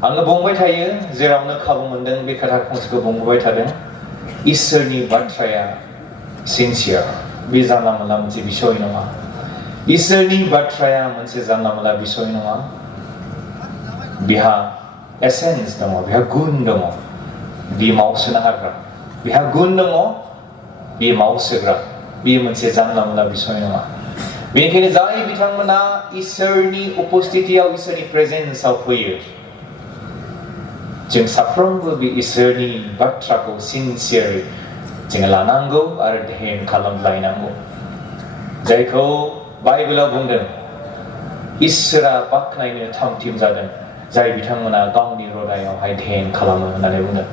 आङो बुंबाय थायो जेरावनो खाबु मोनदों बे खोथा फंसेखौ बुंबाय थादों इसोरनि बाथ्राया सिनसियार बे जानला मोनला मोनसे बिसय नङा इसोरनि बाथ्राया मोनसे जानला मोनला बिसय नङा बिहा एसेन्स दङ बिहा गुन दङ बि मावसोनो हाग्रा बिहा गुन दङ बि मावसोग्रा बे मोनसे जानला मोनला बिसय नङा बेनिखायनो जाय बिथांमोना इसोरनि उपस्थितियाव इसोरनि प्रेजेन्सआव फैयो जों साफ्रोमबो बे इसोरनि बाथ्राखौ सिनसियारै जों लानांगौ आरो ध्यान खालामलायनांगौ जायखौ बाइबेलाव बुंदों इसोरा बाख्नायनो थामथिम जादों जाय बिथांमोना गावनि हृदयावहाय ध्यान खालामो होननानै बुंदों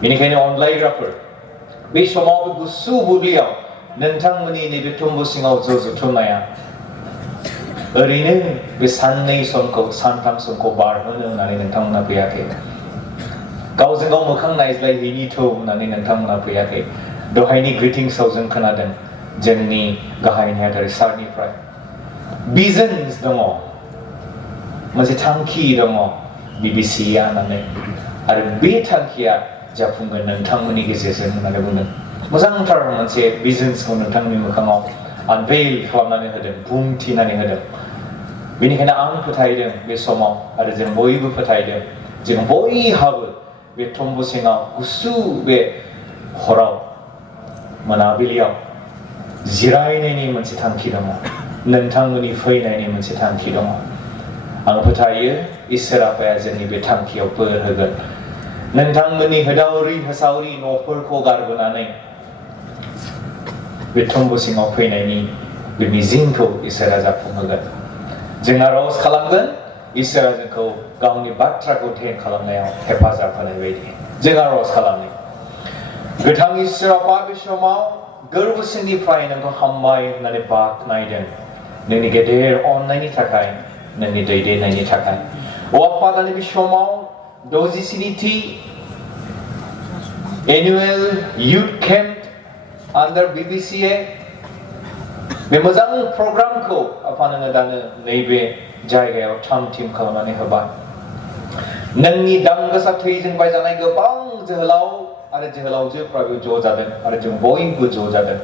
बेनिखायनो अनलायग्राफोर बे समाव गुसु बुब्लियाव नोंथांमोननि नैबे थुम्बु सिङाव ज' जथुमनाया ओरैनो बे साननै समखौ सानथाम समखौ बारहोनो होननानै नोंथांमोना फैयाखै गावजों गाव मोखां नायज्लायहैनिथ' होननानै नोंथांमोना फैयाखै दहायनि ग्रिटिंसआव जों खोनादों जोंनि गाहाय नेहाथारि सारनिफ्राय भिजन्स दङ मोनसे थांखि दङ बिबिसिया होननानै आरो बे थांखिया जाफुंगोन नोंथांमोननि गेजेरजों होननानै बुंदों मोजांथार मोनसे भिजन्सखौ नोंथांनि मोखाङाव आनभेल खालामनानै होदों बुंथिनानै होदों बेनिखायनो आं फोथायदों बे समाव आरो जों बयबो फोथायदों जों बयहाबो बे थुम्बु सिङाव गुसु बे हराव मोनाबिलियाव जिरायनायनि मोनसे थांखि दङ नोंथांमोननि फैनायनि मोनसे थांखि दङ आं फोथायो इसोर आफाया जोंनि बे थांखियाव बोर होगोन नोंथांमोननि होदावरि होसावरि न'फोरखौ गारबोनानै बे थुम्बु सिङाव फैनायनि बे मिजिंखौ इसोरा जाफुंहोगोन जों आरज खालामगोन इसोरा जोंखौ गावनि बाथ्राखौ ध्यान खालामनायाव हेफाजाब होनाय बायदि जों आरज खालामो गोथां इसोर आफा बे समाव गोरबो सिंनिफ्राय नोंखौ हामबाय होननानै बाख्नायदों नोंनि गेदेर अननायनि थाखाय नोंनि दैदेननायनि थाखाय आफा दानि बे समाव 67थि एनुवेल युथ केम्प आन्डार बिबिसिए बे मोजां प्रग्रामखौ आफा नोङो दानो नैबे जायगायाव थामथिम खालामनानै होबाय नोंनि दांगोसा थैजों बायजानाय गोबां जोहोलाव आरो जोहोलावजोफ्रा बेयाव ज' जादों आरो जों बयबो ज' जादों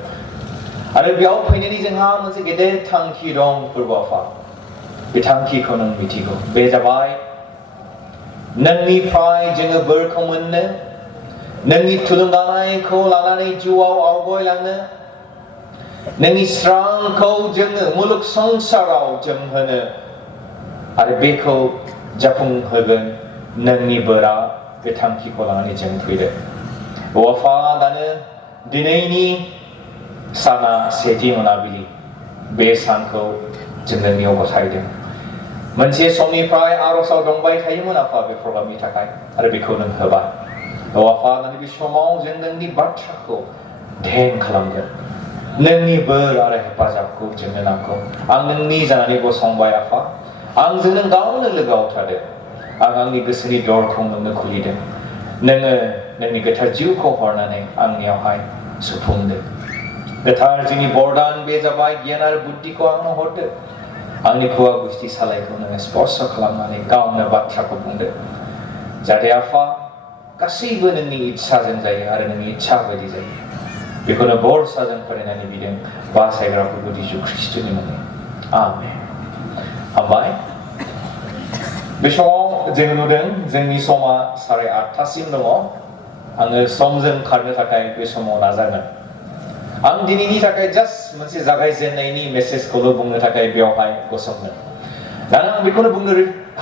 आरो बेयाव फैनायनि जोंहा मोनसे गेदेर थांखि दं फोरबो आफा बे थांखिखौ नों मिथिगौ बे जाबाय नोंनिफ्राय जोङो बोरखौ मोननो नोंनि थुलुंगानायखौ लानानै जिउआव आवगायलांनो नोंनि स्रांखौ जोङो मुलुग संसाराव जोंहोनो आरो बेखौ जाफुंहोगोन नोंनि बोरा बे थांखिखौ लानानै जों फैदों आफा दानो दिनैनि साना सेथि मोनाबिलि बे सानखौ जों नोंनियाव गथायदों मोनसे समनिफ्राय आरजआव दंबाय थायोमोन आफा बे प्रग्रामनि थाखाय आरो बेखौ नों होबाय आफा दानि बे समाव जों नोंनि बाथ्राखौ ध्यान खालामगोन नोंनि बोर आरो हेफाजाबखौ जोंनो नांगौ आं नोंनि जानानै गसंबाय आफा आंजों नों गावनो लोगोआव थादो आं आंनि गोसोनि दरखौ नोंनो खुलिदों नोङो नोंनि गोथार जिउखौ हरनानै आंनियावहाय सुफुंदो गोथार जोंनि बरदान बे जाबाय गियान आरो बुद्धिखौ आंनो हरदो आंनि खुगा गुस्थि सालायखौ नोङो स्पर्श खालामनानै गावनो बाथ्राखौ बुंदो जाहाथे आफा गासैबो नोंनि इच्छाजों जायो आरो नोंनि इच्छा बायदि जायो बेखौनो बरसाजों फरायनानै बिदों बासायग्राफोरखौ जिसु ख्रिस्टनि मुङै आमेन हामबाय बे समाव जों नुदों जोंनि समा 8:30सिम दङ आङो समजों खारनो थाखाय बे समाव नाजागोन आं दिनैनि थाखाय जास्ट मोनसे जागायजेननायनि मेसेजखौल' बुंनो थाखाय बेवहाय गसंगोन दा आं बेखौनो बुंनो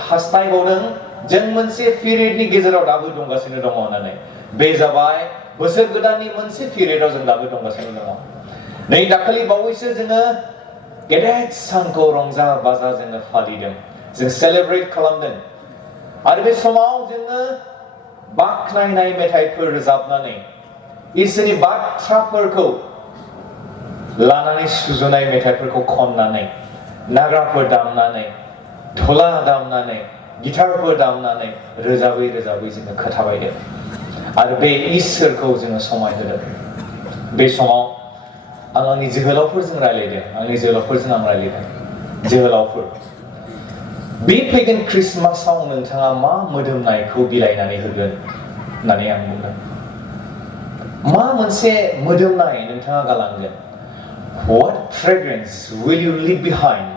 हास्थायबावदों जों मोनसे पिरियडनि गेजेराव दाबो दंगासिनो दङ होननानै बे जाबाय बोसोर गोदाननि मोनसे पिरियडआव जों दाबो दंगासिनो दङ नै दाखालि बावैसो जोङो गेदेर सानखौ रंजा बाजा जोङो फालिदों जों सेलेब्रेट खालामदों आरो बे समाव जोङो बाख्नायनाय मेथाइफोर रोजाबनानै इसोरनि बाथ्राफोरखौ लानानै सुजुनाय मेथाइफोरखौ खननानै नाग्राफोर दामनानै धला दामनानै गिटारफोर दामनानै रोजाबै रोजाबै जोङो खोथाबायदों आरो बे इसोरखौ जोङो समायहोदों बे समाव आं आंनि जोहोलावफोरजों रायलायदों आंनि जोहोलावफोरजों आं रायलायदों जोहोलावफोर बे फैगोन क्रिसमासाव नोंथाङा मा मोदोमनायखौ बिलाइनानै होगोन होननानै आं बुंदों मा मोनसे मोदोमनाय नोंथाङा गालांगोन What fragrance will you leave behind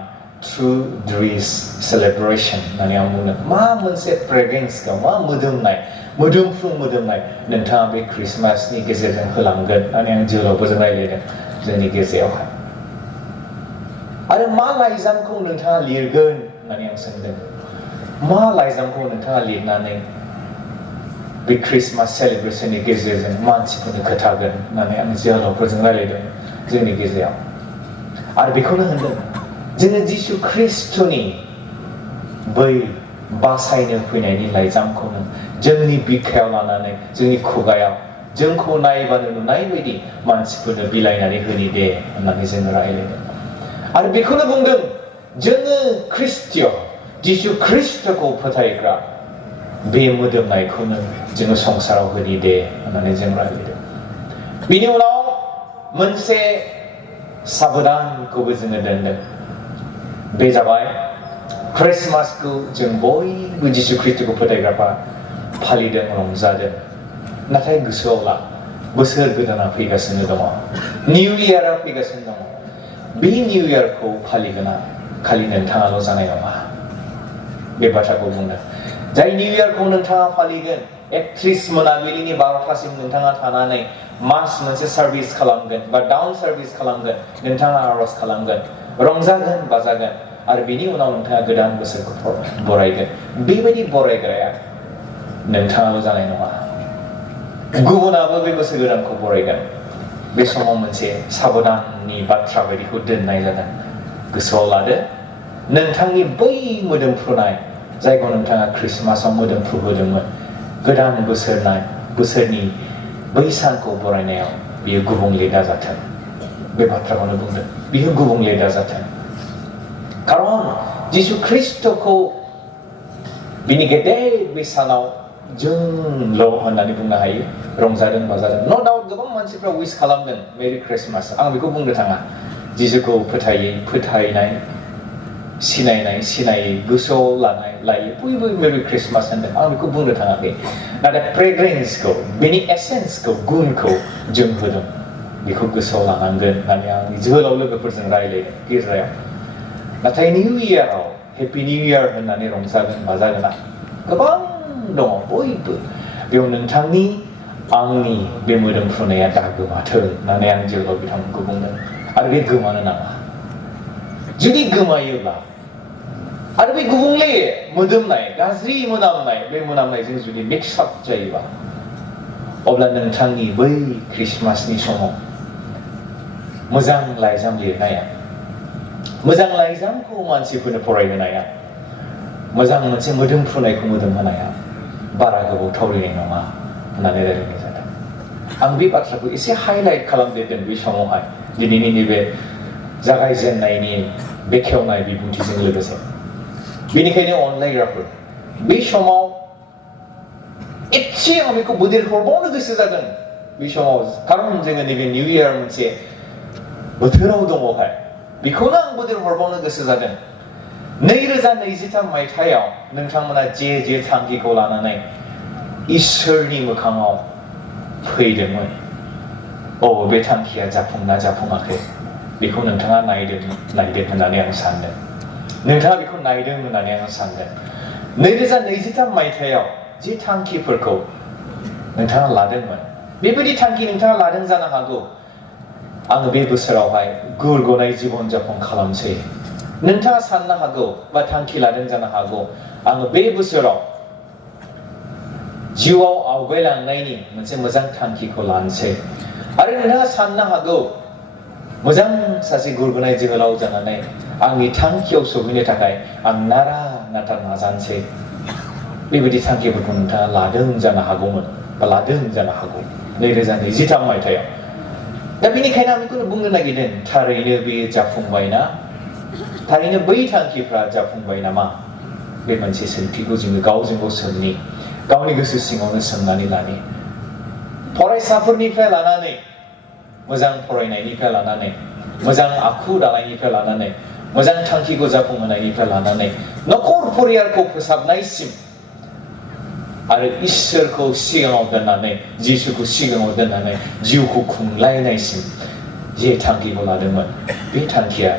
through this celebration होननानै आं बुंदों मा मोनसे फ्रेग्रेन्सखौ मा मोदोमनाय मोदोमफ्रु मोदोमनाय नोंथाङा बे क्रिसमासनि गेजेरजों होलांगोन होननानै आं जोलावबोजों रायज्लायदों जोंनि गेजेरावहाय आरो मा लाइजामखौ नोंथाङा लिरगोन होननानै आं सोंदों मा लाइजामखौ नोंथाङा लिरनानै बे क्रिसमास सेलिब्रेसननि गेजेरजों मानसिफोरनो खोथागोन होननानै आं जोलावफोरजों रायज्लायदों जोंनि गेजेराव आरो बेखौनो होनदों जोङो जिसु ख्रिस्टनि बै बासायनो फैनायनि लाइजामखौनो जोंनि बिखायाव लानानै जोंनि खुगायाव जोंखौ नायबानो नुनाय बायदि मानसिफोरनो बिलाइनानै होनि दे होननानै जोङो रायज्लायदों आरो बेखौनो बुंदों जोङो ख्रिस्टिय जिसु ख्रिस्टखौ फोथायग्रा बे मोदोमनायखौनो जोङो संसाराव होनि दे होननानै जों रायज्लायदों बिनि उनाव मोनसे साबधानखौबो जोङो दोनदों बे जाबाय क्रिसमासखौ जों बयबो जिसु ख्रिस्टखौ फोथायग्राफ्रा फालिदों रंजादों नाथाय गोसोआव ला बोसोर गोदाना फैगासिनो दङ निउ इयारा फैगासिनो दङ बे निउ इयारखौ फालिगोना खालि नोंथाङाल' जानाय नङा बे बाथ्राखौ बुंदों जाय निउ इयारखौ नोंथाङा फालिगोन 31 मोनाबिलिनि 12थासिम नोंथाङा थानानै मास मोनसे सार्भिस खालामगोन बा डाउन सार्भिस खालामगोन नोंथाङा आरज खालामगोन रंजागोन बाजागोन आरो बिनि उनाव नोंथाङा गोदान बोसोरखौ बरायगोन बेबायदि बरायग्राया नोंथाङाल' जानाय नङा गुबुनाबो बे बोसोर गोदानखौ बरायगोन बे समाव मोनसे साबधाननि बाथ्रा बायदिखौ दोननाय जादों गोसोआव लादो नोंथांनि बै मोदोमफ्रुनाय जायखौ नोंथाङा क्रिसमासाव मोदोमफ्रु होदोंमोन गोदान बोसोरनि बै सानखौ बरायनायाव बियो गुबुंले दाजाथों बे बाथ्राखौनो बुंदों बियो गुबुंले दाजाथों खारन जिसु ख्रिस्टखौ बिनि गेदेर बे सानाव जोंल' होननानै बुंनो हायो रंजादों बाजादों न' डाउट गोबां मानसिफ्रा उइस खालामदों मेरि क्रिसमास आं बेखौ बुंनो थाङा जिसुखौ फोथायनाय सिनायै गोसोआव लायो बयबो मेरि क्रिसमास होनदों आं बेखौ बुंनो थाङाखै नाथाय फ्रेग्रेन्सखौ बेनि एसेन्सखौ गुनखौ जों होदों बेखौ गोसोआव लानांगोन होननानै आं जोहोलाव लोगोफोरजों रायज्लायदों गिर्जायाव नाथाय निउ इयाराव हेपि निउ इयार होननानै रंजागोन बाजागोना गोबां दङ बयबो बेयाव नोंथांनि आंनि बे मोदोमफ्रुनाया दा गोमाथों होननानै आं जोहोलाव बिथांमोनखौ बुंदों आरो बे गोमानो नाङा जुदि गोमायोब्ला आरो बे गुबुंले मोदोमनाय गाज्रि मोनामनाय बे मोनामनायजों जुदि मिक्स आप जायोबा अब्ला नोंथांनि बै क्रिसमासनि समाव मोजां लाइजाम लिरनाया मोजां लाइजामखौ मानसिफोरनो फरायहोनाया मोजां मोनसे मोदोमफ्रुनायखौ मोदोमहोनाया बारा गोबाव थावरिनाय नङा होननानै रायज्लायनाय जादों आं बे बाथ्राखौ एसे हाइलाइट खालामदेरदों बे समावहाय दिनैनि नैबे जागायजेननायनि बेखेवनाय बिबुंथिजों लोगोसे बेनिखायनो अनलायग्राफोर बे समाव एसे आं बेखौ बोदेर हरबावनो गोसो जादों बे समाव खारन जोङो नैबे निउ इयार मोनसे बोथोराव दङहाय बेखौनो आं बोदेर हरबावनो गोसो जादों 2023 मायथाइयाव नोंथांमोना जे थांखिखौ लानानै इसोरनि मोखाङाव फैदोंमोन बे थांखिया जाफुंना जाफुङाखै बेखौ नोंथाङा नायदों होननानै आं सानदों नोंथाङा बेखौ नायदों होननानै आं सानदों 2023 मायथाइयाव जे थांखिफोरखौ नोंथाङा लादोंमोन बेबायदि थांखि नोंथाङा लादों जानो हागौ आङो बे बोसोरावहाय गुर गनाय जीबन जापन खालामसै नोंथाङा साननो हागौ बा थांखि लादों जानो हागौ आङो बे बोसोराव जिउआव आवगायलांनायनि मोनसे मोजां थांखिखौ लानोसै आरो नोंथाङा साननो हागौ मोजां सासे गुरगोनाय जोहोलाव जानानै आंनि थांखियाव सौहैनो थाखाय आं नारा नाजानोसै बेबायदि थांखिफोरखौ नोंथाङा लादों जानो हागौमोन बा लादों जानो हागौ 2023 मायथाइयाव दा बेनिखायनो आं बेखौनो बुंनो नागिरदों थारैनो बेयो जाफुंबायना थारैनो बै थांखिफ्रा जाफुंबाय नामा बे मोनसे सोंथिखौ जोङो गावजों गाव सोंनि गावनि गोसो सिङावनो सोंनानै लानि फरायसाफोरनिफ्राय लानानै मोजां फरायनायनिफ्राय लानानै मोजां आखु दानायनिफ्राय लानानै मोजां थांखिखौ जाफुंहोनायनिफ्राय लानानै नखर परियालखौ फोसाबनायसिम आरो इसोरखौ सिगाङाव दोननानै जिसुखौ सिगाङाव दोननानै जिउखौ खुंलायनायसिम जे थांखिखौ लादोंमोन बे थांखिया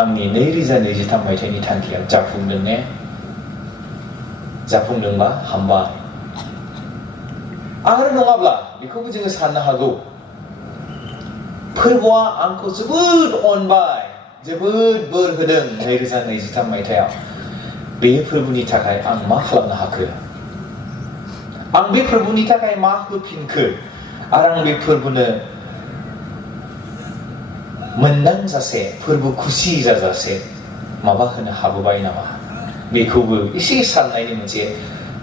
आंनि 2023 मायथाइनि थांखिया जाफुंदों ने जाफुंदोंबा हामबाय आरो नङाब्ला बेखौबो जोङो साननो हागौ फोरबोआ आंखौ जोबोद अनबाय जोबोद बोर होदों 2023 मायथाइयाव बे फोरबोनि थाखाय आं मा खालामनो हाखो आं बे फोरबोनि थाखाय मा होफिनखो आरो आं बे फोरबोनो मोनदांजासे फोरबो खुसि जाजासे माबा होनो हाबोबाय नामा बेखौबो एसे साननायनि मोनसे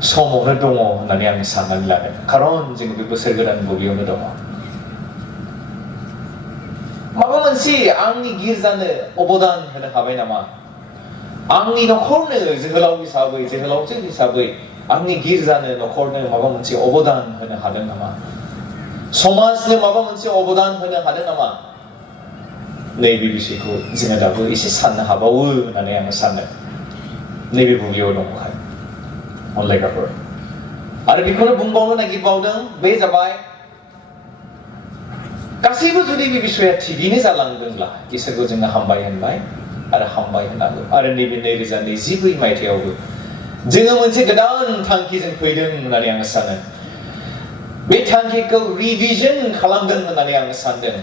समावनो दङ होननानै आं साननानै लादों खारन जों बे बोसोर गोदान बबेयावनो दङ माबा मोनसे आंनि गिर्जानो अबदान होनो हाबाय नामा आंनि नखरनो जोहोलाव हिसाबै जोहोलावजो हिसाबै आंनि गिर्जानो नखरनो माबा मोनसे अबदान होनो हादों नामा समाजनो माबा मोनसे अबदान होनो हादों नामा नैबे बिषयखौ जोङो दाबो एसे साननो हाबावो होननानै आं सानो नैबे बुब्लियाव दङखाय अनलायग्राफोर आरो बेखौनो बुंबावनो नागिरबावदों बे जाबाय गासैबो जुदि बे बिषया थिगैनो जालांदोंब्ला इसोरखौ जोङो हामबाय होनबाय आरो हामबाय होननांगौ आरो नैबे 2024 मायथाइयावबो जोङो मोनसे गोदान थांखिजों फैदों होननानै आं सानो बे थांखिखौ रिभिजन खालामदों होननानै आं सानदों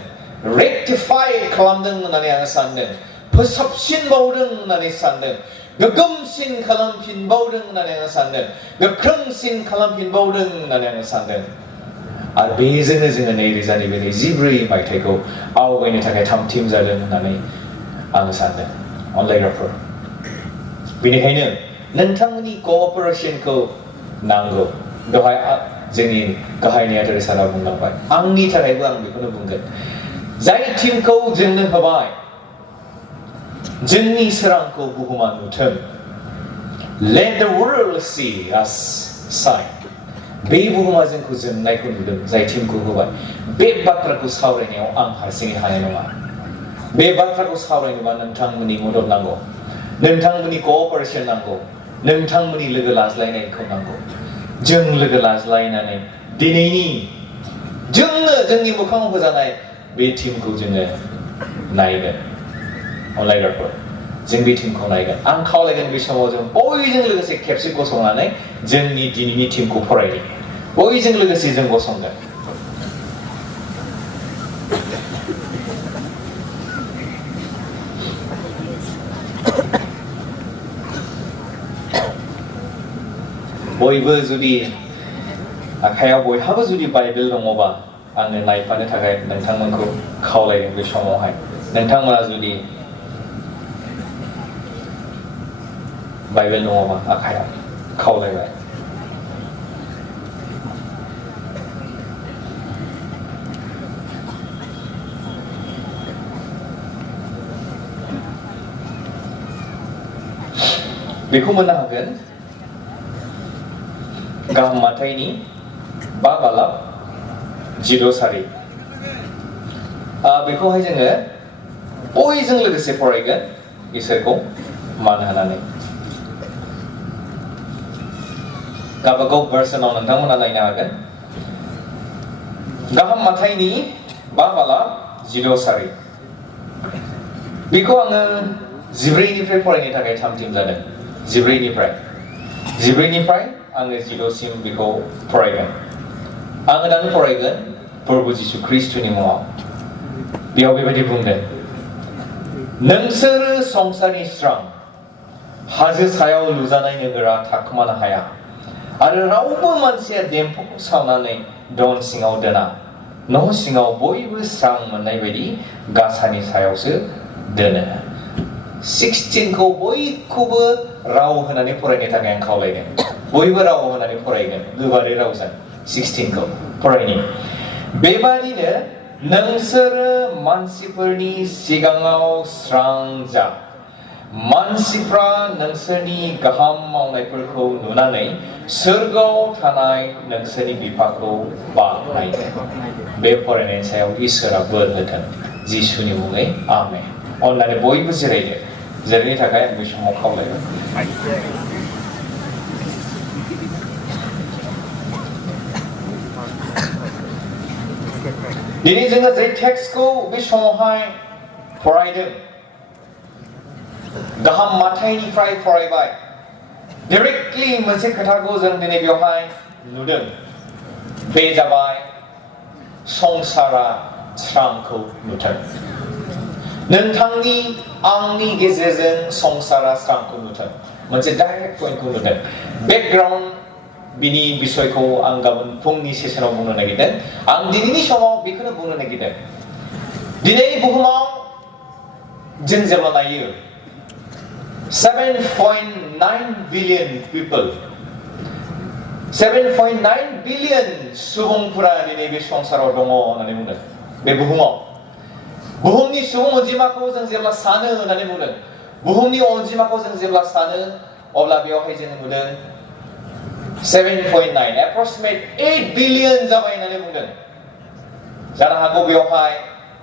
रेक्टिफाइ खालामदों होननानै आं सानदों फोसाबसिनबावदों होननानै सानदों गोगोमसिन खालामफिनबावदों होननानै आं सानदों गोख्रोंसिन खालामफिनबावदों होननानै आं सानदों आरो बेजोंनो जोङो 2024 मायथाइखौ आवगायनो थाखाय थामथिम जादों होननानै आं सानदों अनलायग्राफोर बेनिखायनो नोंथांमोननि कअपारेसनखौ नांगौ दहाय जोंनि गाहाय नेहाथारि सारा बुंलांबाय आंनि थाखायबो आं बेखौनो बुंगोन जाय टिमखौ जोंनो होबाय जोंनि सोरांखौ बुहुमा नुथों let the world see us shine बे बुहुमा जोंखौ जोंनायखौ नुदों जाय टिमखौ होबाय बे बाथ्राखौ सावरायनायाव आं हारसिङै हानाय नङा बे बाथ्राखौ सावरायनोबा नोंथांमोननि मदद नांगौ नोंथांमोननि कअपारेसन नांगौ नोंथांमोननि लोगो लाज्लायनायखौ नांगौ जों लोगो लाज्लायनानै दिनैनि जोंनो जोंनि मोखाङाव होजानाय बे टिमखौ जोङो नायगोन अनलायग्राफोर जों बे टिमखौ नायगोन आं खावलायगोन बे समाव जों बयजों लोगोसे खेबसे गसंनानै जोंनि दिनैनि टिमखौ फरायनो बयजों लोगोसे जों गसंगोन बयबो जुदि आखायाव बयहाबो जुदि बाइबेल दङबा आङो नायफानो थाखाय नोंथांमोनखौ खावलायदों बे समावहाय नोंथांमोना जुदि बाइबेल दङबा आखायाव खावलायबाय बेखौ मोननो हागोन गाहाम माथाइनि 5 बालाब 10 सारि बेखौहाय जोङो बयजों लोगोसे फरायगोन इसोरखौ मान होनानै गावबागाव भार्सनाव नोंथांमोना नायनो हागोन गाहाम माथाइनि 5 बालाब 10 सारि बेखौ आङो 14 निफ्राय फरायनो थाखाय थामथिम जादों 14 निफ्राय आङो 10 सिम बेखौ फरायगोन आङो दानो फरायगोन प्रभु जिसु ख्रीष्टनि मुङाव बेयाव बेबायदि बुंदों नोंसोरो संसारनि स्रां हाजो सायाव लुजानाय नोगोरा थाखोमानो हाया आरो रावबो मानसिया देम्फखौ सावनानै दन सिङाव दोना न' सिङाव बयबो स्रां मोननाय बायदि गासानि सायावसो दोनो 16 खौ बयखौबो राव होनानै फरायनो थाखाय आं खावलायदों बयबो राव होनानै फरायगोन गोबारै रावजों 16 खौ फरायनि बेबादिनो नोंसोरो मानसिफोरनि सिगाङाव स्रां जा मानसिफ्रा नोंसोरनि गाहाम मावनायफोरखौ नुनानै सोरगोआव थानाय नोंसोरनि बिफाखौ बाख्नायो बे फरायनायनि सायाव इसोरा बोर होथों जिसुनि मुङै आमेन अननानै बयबो जिरायदो जेरैनि थाखाय आं बे समाव खावलायबाय दिनै जोङो जे टेक्सटखौ बे समावहाय फरायदों गाहाम माथाइनिफ्राय फरायबाय डाइरेक्टलि मोनसे खोथाखौ जों दिनै बेवहाय नुदों बे जाबाय संसारा स्रांखौ नुथों नोंथांनि आंनि गेजेरजों संसारा स्रांखौ नुथों मोनसे डाइरेक्ट पइन्टखौ नुदों बेकग्राउन्ड बिनि बिसयखौ आं गाबोन फुंनि सेसनाव बुंनो नागिरदों आं दिनैनि समाव बेखौनो बुंनो नागिरदों दिनै बुहुमाव जों जेब्ला नायो 7.9 billion people 7.9 billion सुबुंफोरा दिनै बे संसाराव दङ होननानै बुंदों बे बुहुमाव बुहुमनि सुबुं अनजिमाखौ जों जेब्ला सानो होननानै बुंदों बुहुमनि अनजिमाखौ जों जेब्ला सानो अब्ला बेवहाय जों नुदों 7.9 approximate 8 billion जाबाय होननानै बुंदों जानो हागौ बेवहाय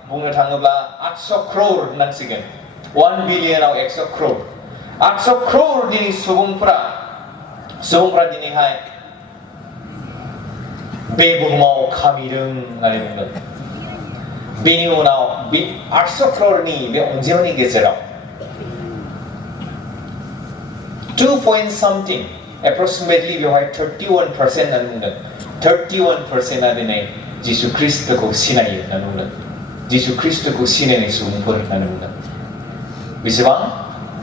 बुंनो थाङोब्ला 800 crore होननांसिगोन 1 billion आव 100 crore 800 crore दिनै सुबुंफोरा दिनैहाय बे बुहुमाव खामिदों होननानै बुंदों बेनि उनाव बे 800 crore बे अनजिमानि गेजेराव 2 point something approximately बेवहाय 31% होननानै बुंदों 31% दिनै जिसु ख्रिस्टखौ सिनायो होननानै बुंदों जिसु ख्रिस्टखौ सिनायनाय सुबुंफोर होननानै बुंदों बेसेबां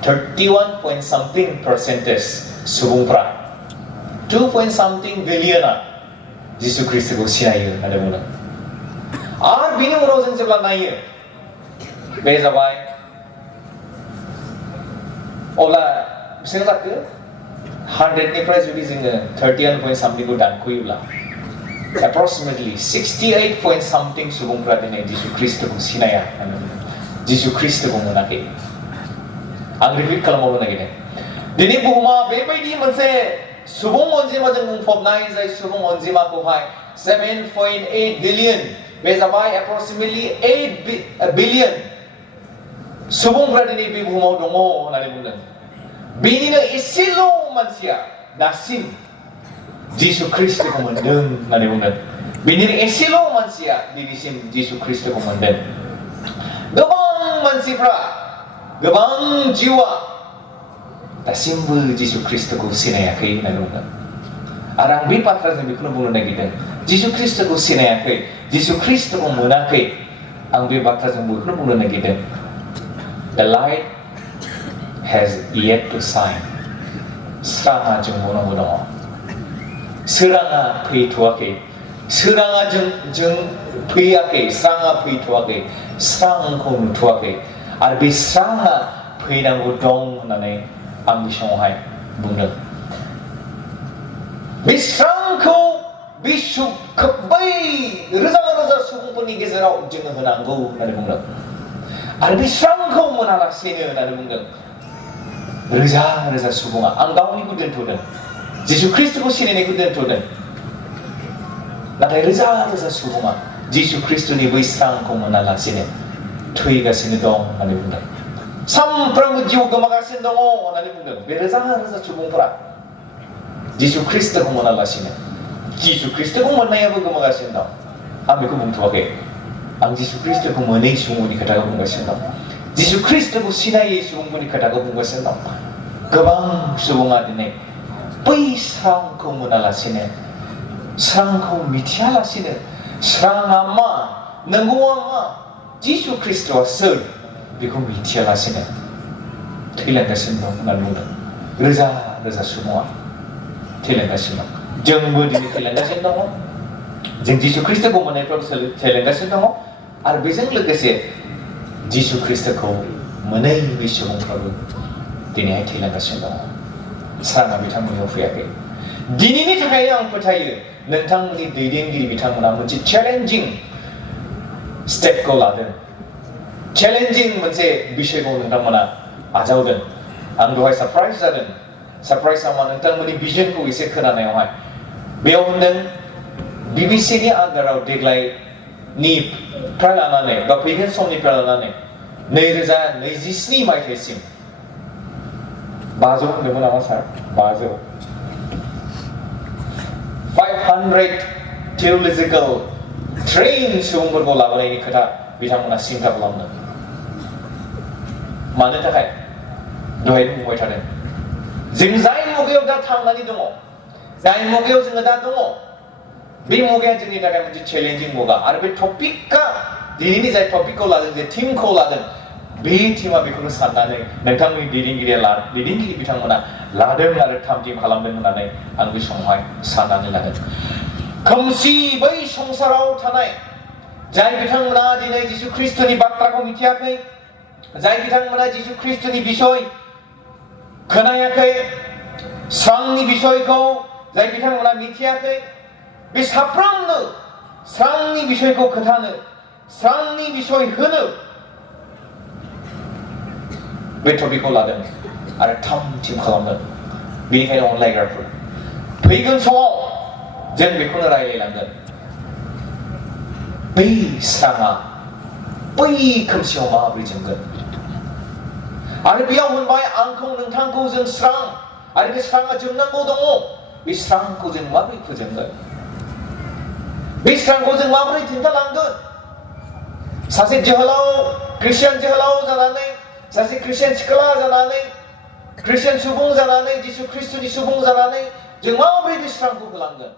31 point something percentage सुबुंफ्रा 2 point something बिलियना जिसु ख्रिस्टखौ सिनायो होननानै बुंदों आरो बिनि उनाव जों जेब्ला नायो बे जाबाय अब्ला बेसेबां जाखो 100 निफ्राय जुदि जोङो 31 point something खौ दानख'योब्ला approximately 68 point something सुबुंफ्रा दिनै जिसु ख्रिस्टखौ सिनाया जिसु ख्रिस्टखौ मोनाखै आं रिपिट खालामबावनो नागिरदों दिनै बुहुमा बेबायदि मोनसे सुबुं अनजिमाजों बुंफबनाय जाय सुबुं अनजिमाखौहाय 7.8 बिलियन बे जाबाय approximately 8 बिलियन सुबुंफ्रा दिनै बे बुहुमाव दङ होननानै बुंदों बेनिनो एसेल' मानसिया दासिम जिसु ख्रिस्टखौ मोनदों होननानै बुंदों बेनिनो एसेल' मानसिया दिनैसिम जिसु ख्रिस्टखौ मोनदों गोबां मानसिफ्रा गोबां जिउआ दासिमबो जिसु ख्रिस्टखौ सिनायाखै होननानै बुंदों आरो आं बे बाथ्राजों बेखौनो बुंनो नागिरदों जिसु ख्रिस्टखौ सिनायाखै जिसु ख्रिस्टखौ मोनाखै आं बे बाथ्राजों बेखौनो बुंनो नागिरदों The light has yet to shine स्राङा जों बनावबो दङ सोराङा फैथ'वाखै सोराङा जों फैयाखै स्राङा फैथ'वाखै स्रांखौ नुथ'वाखै आरो बे स्राङा फैनांगौ दं होननानै आं बे समावहाय बुंदों बे स्रांखौ बै रोजा रोजा सुबुंफोरनि गेजेराव जोङो होनांगौ होननानै बुंदों आरो बे स्रांखौ मोनालासेनो होननानै बुंदों रोजा रोजा सुबुङा आं गावनिखौ दोनथ'दों जिसु ख्रिस्टखौ सिनायनायखौ दोनथ'दों नाथाय रोजा रोजा सुबुङा जिसु ख्रिस्टनि बै स्रांखौ मोनालासेनो थैगासिनो दं होननानै बुंदों सानफ्रोमबो जिउ गोमागासिनो दङ होननानै बुंदों बे रोजा रोजा सुबुंफोरा जिसु ख्रिस्टखौ मोनालासेनो जिसु ख्रिस्टखौ मोननायाबो गोमागासिनो दं आं बेखौ बुंथ'वाखै आं जिसु ख्रिस्टखौ मोनै सुबुंनि खोथाखौ बुंगासिनो दं जिसु ख्रिस्टखौ सिनायै सुबुंफोरनि खोथाखौ बुंगासिनो दं गोबां सुबुङा दिनै बै स्रांखौ मोनालासेनो स्रांखौ मिथियालासेनो स्राङा मा नंगौआ मा जिसु ख्रिस्टआ सोर बेखौ मिथियालासेनो थैलांगासिनो दं होननानै बुंदों रोजा रोजा सुबुङा थैलांगासिनो दं जोंबो दिनै थैलांगासिनो दङ जों जिसु ख्रिस्टखौ मोननायफ्राव थैलांगासिनो दङ आरो बेजों लोगोसे जिसु ख्रिस्टखौ मोनै बै सुबुंफ्राबो दिनैहाय थैलांगासिनो दङ स्राङा बिथांमोननियाव फैयाखै दिनैनि थाखायनो आं फोथायो नोंथांमोननि दैदेनगिरि बिथांमोना मोनसे चेलेन्जिं स्टेपखौ लादों चेलेन्जिं मोनसे बिषयखौ नोंथांमोना आजावदों आं दहाय सारप्राइज जादों सारप्राइजआ मा नोंथांमोननि भिजनखौ एसे खोनानायावहाय बेयाव होनदों बिबिसिनि आन्दाराव देग्लायनिफ्राय लानानै बा फैगोन समनिफ्राय लानानै 2027 मायथाइसिम 500 होनदोंमोन नामा सार? 500 500 theological trained सुबुंफोरखौ लाबोनायनि खोथा बिथांमोना सिन्था खालामदों। मानो थाखाय? दहाय बुंबाय थादों जों जाय मुगायाव दा थांनानै दङ, जाय मुगायाव जोङो दा दङ, बे मुगाया जोंनि थाखाय मोनसे चेलेन्जिं मुगा। आरो बे टपिकआ दिनैनि जाय टपिकखौ लादों, जे थीमखौ लादों, बे थीमा बेखौनो साननानै नोंथांनि दैदेनगिरि बिथांमोना लादों आरो थामथिम खालामदों होननानै आं बे समावहाय साननानै लादों। खोमसि बै संसाराव थानाय जाय बिथांमोना दिनै जिसु ख्रीष्टनि बाथ्राखौ मिथियाखै, जाय बिथांमोना जिसु ख्रीष्टनि बिसय खोनायाखै, स्रांनि बिसयखौ जाय बिथांमोना मिथियाखै, बे साफ्रोमनो स्रांनि बिसयखौ खोन्थानो, स्रांनि बिसय होनो बे टपिकखौ लादों आरो थामथिम खालामदों। बेनिखायनो अनलायग्राफोर फैगोन समाव जों बेखौनो रायलायलांगोन। बै स्राङा बै खोमसियाव माबोरै जोंगोन? आरो बेयाव होनबाय आंखौ नोंथांखौ जों स्रां, आरो बे स्राङा जोंनांगौ दङ। बे स्रांखौ जों माबोरै फोजोंगोन? बे स्रांखौ जों माबोरै दिन्थिलांगोन? सासे जोहोलाव, ख्रिस्टियान जोहोलाव जानानै, सासे ख्रिस्टियान सिख्ला जानानै, ख्रिस्टियान सुबुं जानानै, जिसु ख्रीष्टनि सुबुं जानानै जों माबोरै बे स्रांखौ होलांगोन?